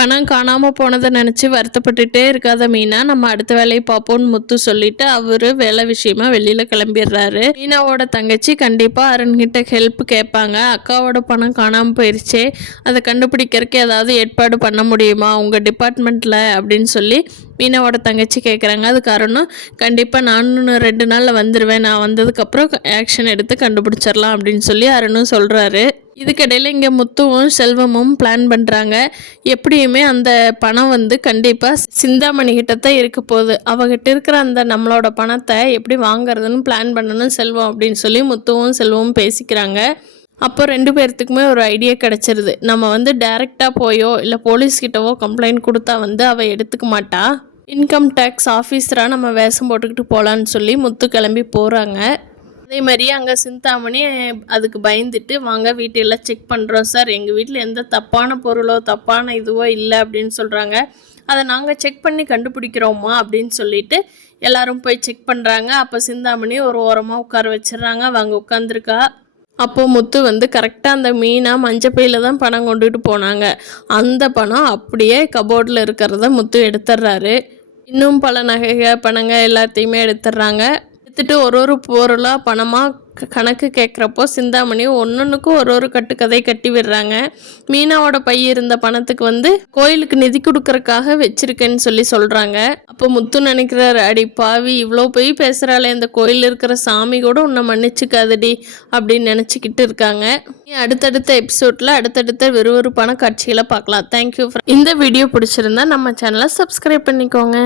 பணம் காணாமல் போனதை நினச்சி வருத்தப்பட்டுட்டே இருக்காத மீனா, நம்ம அடுத்த வேலையை பார்ப்போம்னு முத்து சொல்லிட்டு அவரு வேலை விஷயமா வெளியில் கிளம்பிடுறாரு. மீனாவோட தங்கச்சி கண்டிப்பாக அருண்கிட்ட ஹெல்ப் கேட்பாங்க. அக்காவோட பணம் காணாமல் போயிடுச்சே, அதை கண்டுபிடிக்கிறதுக்கு ஏதாவது ஏற்பாடு பண்ண முடியுமா உங்கள் டிபார்ட்மெண்ட்டில் அப்படின்னு சொல்லி மீனாவோட தங்கச்சி கேட்குறாங்க. அதுக்கு அருணும் கண்டிப்பாக நானும் 2 நாளில் வந்துடுவேன், நான் வந்ததுக்கப்புறம் ஆக்ஷன் எடுத்து கண்டுபிடிச்சிடலாம் அப்படின்னு சொல்லி அருணும் சொல்கிறாரு. இதுக்கிடையில் இங்கே முத்துவும் செல்வமும் பிளான் பண்ணுறாங்க. எப்படியுமே அந்த பணம் கண்டிப்பாக சிந்தாமணி கிட்ட தான் இருக்க போகுது. அவகிட்ட இருக்கிற அந்த நம்மளோட பணத்தை எப்படி வாங்குறதுன்னு பிளான் பண்ணணும் செல்வம் அப்படின்னு சொல்லி முத்துவும் செல்வமும் பேசிக்கிறாங்க. அப்போ 2 பேர்த்துக்குமே ஒரு ஐடியா கிடச்சிருது. நம்ம டைரெக்டாக போயோ இல்லை போலீஸ்கிட்டவோ கம்ப்ளைண்ட் கொடுத்தா அவள் எடுத்துக்க மாட்டா. இன்கம் டேக்ஸ் ஆஃபீஸராக நம்ம வேஷம் போட்டுக்கிட்டு போகலான்னு சொல்லி முத்து கிளம்பி போகிறாங்க. அதே மாதிரி அங்கே சிந்தாமணி அதுக்கு பயந்துட்டு, வாங்க வீட்டெல்லாம் செக் பண்ணுறோம் சார், எங்கள் வீட்டில் எந்த தப்பான பொருளோ தப்பான இதுவோ இல்லை அப்படின்னு சொல்கிறாங்க. அதை நாங்கள் செக் பண்ணி கண்டுபிடிக்கிறோமா அப்படின்னு சொல்லிட்டு எல்லோரும் போய் செக் பண்ணுறாங்க. அப்போ சிந்தாமணி ஒரு ஓரமாக உட்கார வச்சிடுறாங்க. அவங்க உட்காந்துருக்கா. அப்போது முத்து கரெக்டாக அந்த மீனா மஞ்சப்பையில் தான் பணம் கொண்டுகிட்டு போனாங்க. அந்த பணம் அப்படியே கபோர்டில் இருக்கிறத முத்து எடுத்துடுறாரு. இன்னும் பல நகைகள் பணங்கள் எல்லாத்தையுமே எடுத்துடுறாங்க. எடுத்துட்டு ஒரு பொருளாக பணமாக கணக்கு கேட்குறப்போ சிந்தாமணி ஒன்றுக்கும் ஒரு கட்டுக்கதை கட்டி விடுறாங்க. மீனாவோட பை இருந்த பணத்துக்கு கோயிலுக்கு நிதி கொடுக்கறக்காக வச்சிருக்கேன்னு சொல்லி சொல்கிறாங்க. அப்போ முத்து நினைக்கிறாரு, அடி பாவி, இவ்வளோ போய் பேசுகிறாளே, இந்த கோயில் இருக்கிற சாமி கூட உன்னை மன்னிச்சுக்காதடி அப்படின்னு நினச்சிக்கிட்டு இருக்காங்க. அடுத்தடுத்த எபிசோடில் அடுத்தடுத்த விறுவிறுப்பான காட்சிகளை பார்க்கலாம். தேங்க்யூ. இந்த வீடியோ பிடிச்சிருந்தா நம்ம சேனலை சப்ஸ்கிரைப் பண்ணிக்கோங்க.